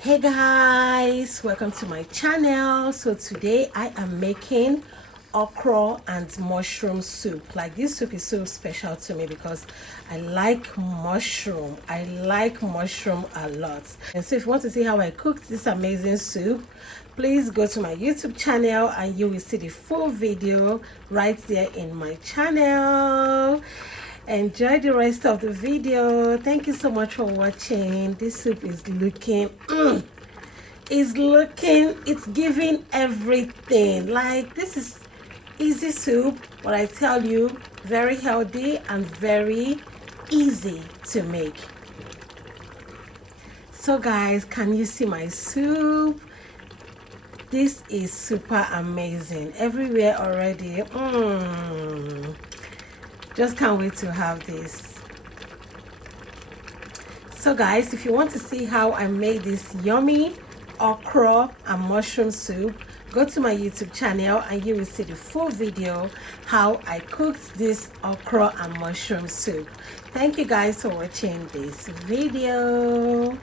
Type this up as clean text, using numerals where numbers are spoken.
Hey guys, welcome to my channel. So today I am making okra and mushroom soup. Like, this soup is so special to me because I like mushroom. I like mushroom a lot. And so if you want to see how I cooked this amazing soup, please go to my YouTube channel and you will see the full video right there in my channel. Enjoy the rest of the video. Thank you so much for watching. This soup is looking it's giving everything. Like, this is easy soup, but I tell you, very healthy and very easy to make. So guys, can you see my soup? This is super amazing everywhere already. Just can't wait to have this. So guys, if you want to see how I made this yummy okra and mushroom soup, go to my YouTube channel and you will see the full video how I cooked this okra and mushroom soup. Thank you guys for watching this video.